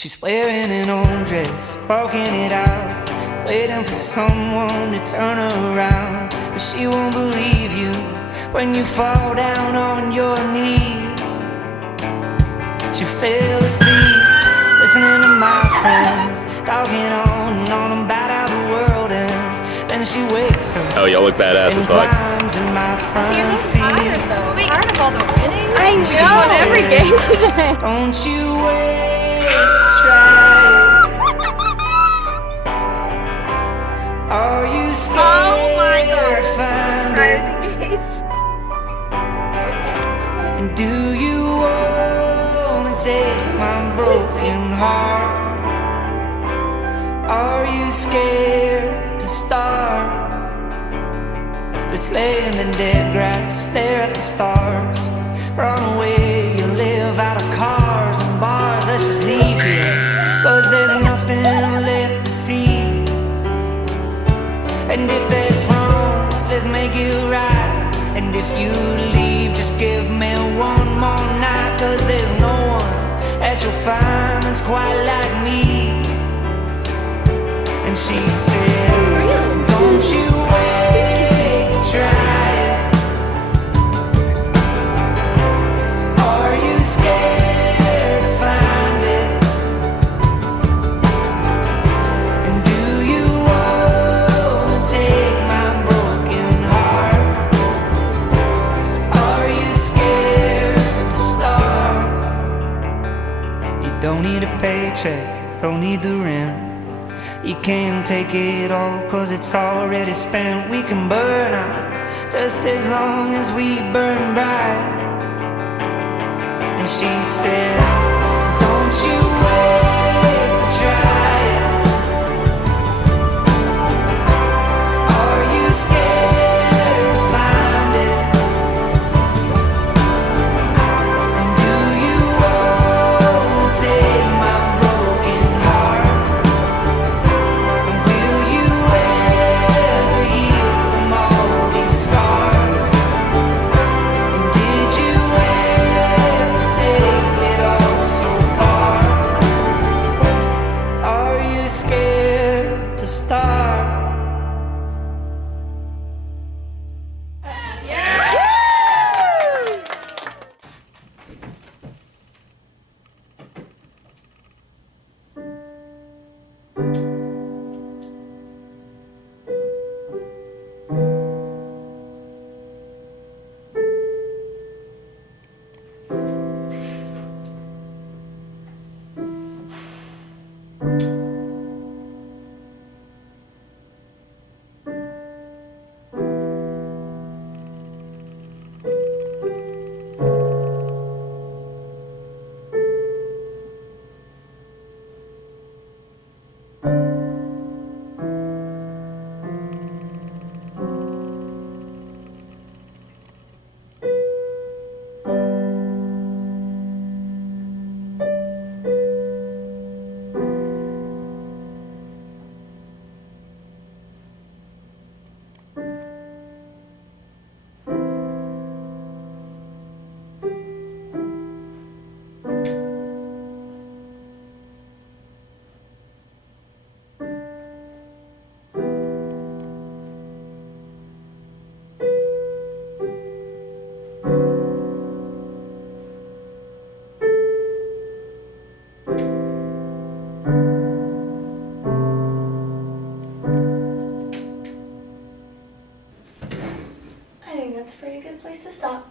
She's wearing an old dress, walking it out, waiting for someone to turn her around. But she won't believe you when you fall down on your knees. She fell asleep, listening to my friends, talking on and on about how the world ends. Then she wakes up. Oh, y'all look badass as fuck. In my front She's so tired though. I'm tired of all the winning. I know in every game today. Don't you wait to try it. Are you scared? Oh my God. To find Ryder's it? engaged. And do you wanna take my broken heart? Are you scared to start? Let's lay in the dead grass, stare at the stars. Run away and live out of cars and bars. Let's just leave here, 'cause there's nothing left to see. And if that's wrong, let's make it right. And if you leave, just give me one more night. 'Cause there's no one that you'll find that's quite like me. And she said, don't you wait to try it. Are you scared to find it? And do you want to take my broken heart? Are you scared to start? You don't need a paycheck, don't need the rent. You can't take it all, 'cause it's already spent. We can burn out just as long as we burn bright. And she said, don't you wait to try it. Are you scared to find it? And do you want to take my broken heart? Scared to start. I think that's a pretty good place to stop.